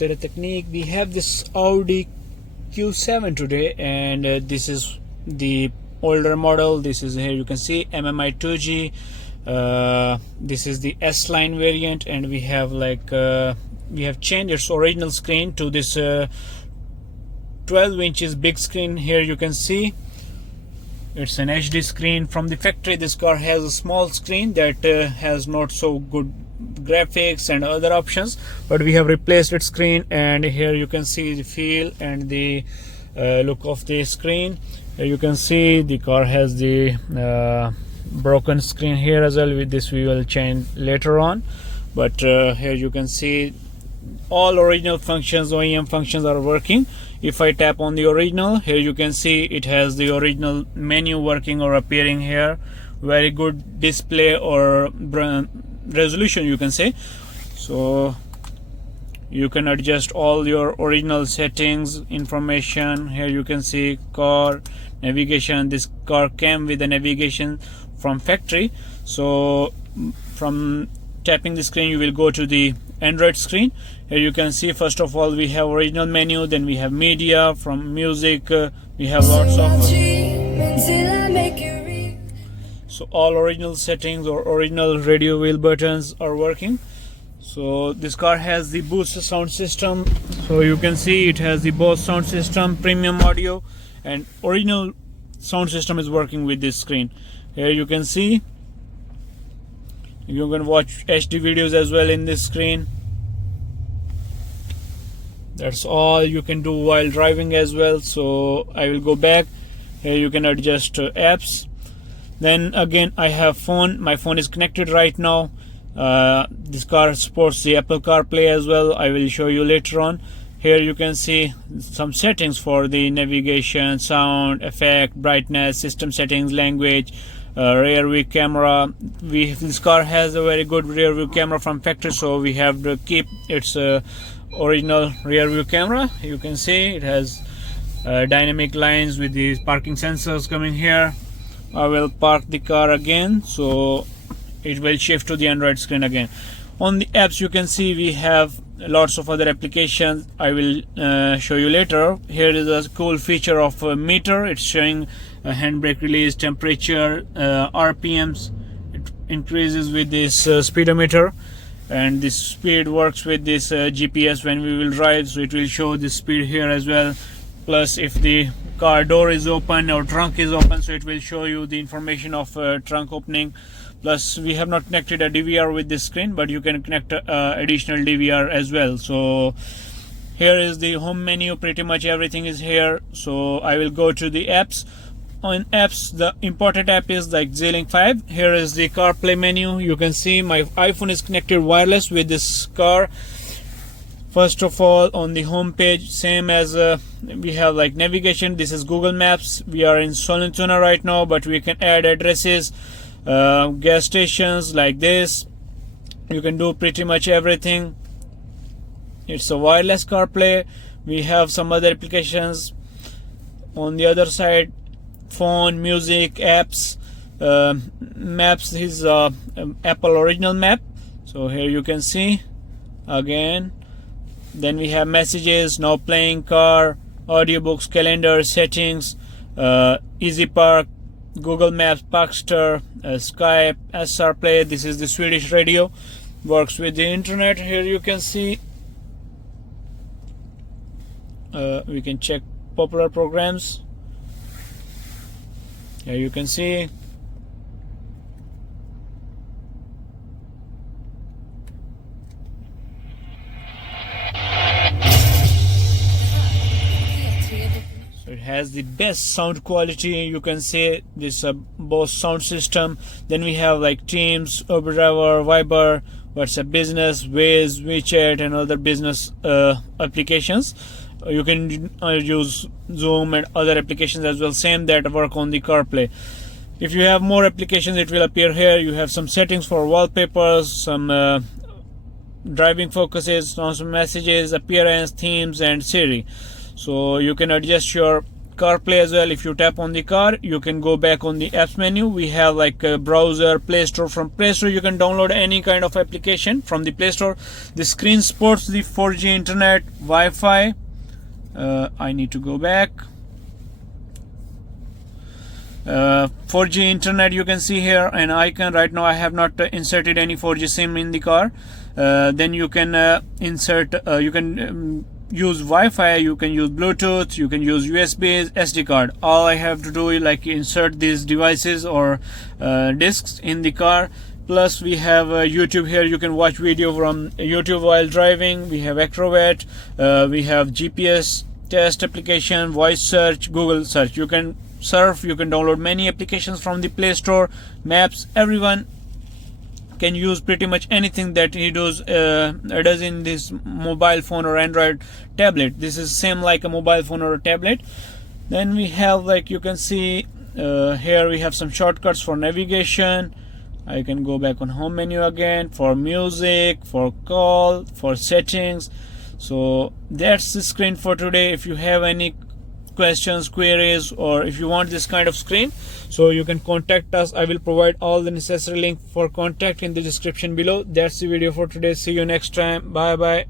Tereteknik. We have this Audi Q7 today, and this is the older model. This is, here you can see, MMI 2G. This is the S line variant, and we have we have changed its original screen to this 12 inches big screen. Here you can see it's an HD screen. From the factory, this car has a small screen that has not so good graphics and other options, but we have replaced its screen, and here you can see the feel and the look of the screen. Here you can see the car has the broken screen here as well. With this we will change later on, but here you can see all original functions, OEM functions are working. If I tap on the original, here you can see it has the original menu working or appearing here. Very good display or resolution, you can say. So you can adjust all your original settings, information. Here you can see car navigation. This car came with the navigation from factory, so from tapping the screen you will go to the Android screen. Here you can see, first of all, we have original menu, then we have media, from music, we have lots of so all original settings or original radio wheel buttons are working. So this car has the Boost sound system, so you can see it has the Bose sound system, premium audio, and original sound system is working with this screen. Here you can see you can watch HD videos as well in this screen. That's all you can do while driving as well. So I will go back. Here you can adjust apps. Then again, I have phone. My phone is connected right now. This car supports the Apple Carplay as well. I will show you later on. Here you can see some settings for the navigation, sound, effect, brightness, system settings, language, rear view camera. This car has a very good rear view camera from factory, so we have to keep its original rear view camera. You can see it has dynamic lines with these parking sensors coming here. I will park the car again, so it will shift to the Android screen again. On the apps you can see we have lots of other applications. I will show you later. Here is a cool feature of a meter. It's showing handbrake release, temperature, RPMs. It increases with this speedometer, and this speed works with this GPS when we will drive, so it will show the speed here as well. Plus if the car door is open or trunk is open, so it will show you the information of trunk opening. Plus we have not connected a DVR with this screen, but you can connect additional DVR as well. So here is the home menu. Pretty much everything is here. So I will go to the apps. On apps, the important app is like Z-Link 5. Here is the CarPlay menu. You can see my iPhone is connected wireless with this car. First of all, on the home page, same as we have like navigation. This is Google Maps. We are in Sollentuna right now, but we can add addresses, gas stations like this. You can do pretty much everything. It's a wireless CarPlay. We have some other applications on the other side: phone, music, apps, maps. This is Apple original map. So here you can see again. Then we have messages, now playing, car, audiobooks, calendar, settings, Easy Park, Google Maps, Parkster, Skype, SR Play. This is the Swedish radio, works with the internet. Here you can see we can check popular programs. Here you can see it has the best sound quality. You can see this Bose sound system. Then we have like Teams, Uber Driver, Viber, WhatsApp Business, Waze, WeChat, and other business applications. You can use Zoom and other applications as well, same that work on the CarPlay. If you have more applications, it will appear here. You have some settings for wallpapers, some driving focuses, some messages, appearance, themes, and Siri. So you can adjust your CarPlay as well. If you tap on the car, you can go back on the apps menu. We have like a browser, Play Store. From Play Store you can download any kind of application from the Play Store. The screen supports the 4G internet, Wi-Fi. I need to go back. 4G internet, you can see here an icon. Right now I have not inserted any 4G SIM in the car. Then you can insert, you can use Wi-Fi, you can use Bluetooth, you can use USB, SD card. All I have to do is like insert these devices or discs in the car. Plus we have YouTube here. You can watch video from YouTube while driving. We have Acrobat, we have GPS test application, voice search, Google search. You can surf, you can download many applications from the Play Store. Maps, everyone can use pretty much anything that he does in this mobile phone or Android tablet. This is same like a mobile phone or a tablet. Then we have, like you can see here, we have some shortcuts for navigation. I can go back on home menu again, for music, for call, for settings. So that's the screen for today. If you have any questions, queries, or if you want this kind of screen, so you can contact us. I will provide all the necessary link for contact in the description below. That's the video for today. See you next time. Bye bye.